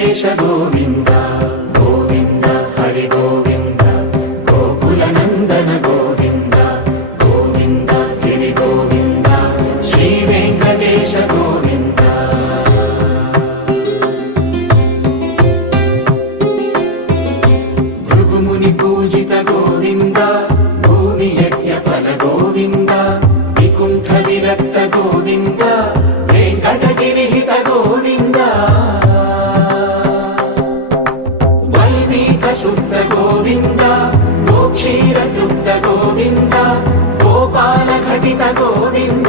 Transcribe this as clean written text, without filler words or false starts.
ವೆಂಕಟೇಶ ಗೋವಿಂದ ಗೋವಿಂದ ಹರಿ ಗೋವಿಂದ ಗೋಕುಲ ನಂದನ ಗೋವಿಂದ ಗೋವಿಂದ ಗಿರಿ ಗೋವಿಂದ ಶ್ರೀ ವೆಂಕಟೇಶ ಗೋವಿಂದ ಭೃಗುಮುನಿ ಪೂಜಿತ ಗೋವಿಂದ ಭೂಮಿ ಯಜ್ಞ ಫಲ ಗೋವಿಂದ ವಿಕುಂಠ ವಿರಕ್ತ ಗೋವಿಂದ ವೆಂಕಟಗಿರಿ ಹಿತ ಗೋವಿಂದ ವಲ್ಮೀಕ ಶುದ್ಧ ಗೋವಿಂದ ಗೋಕ್ಷೀರ ತೃಪ್ತ ಗೋವಿಂದ ಗೋಪಾಲ ಘಟಿತ ಗೋವಿಂದ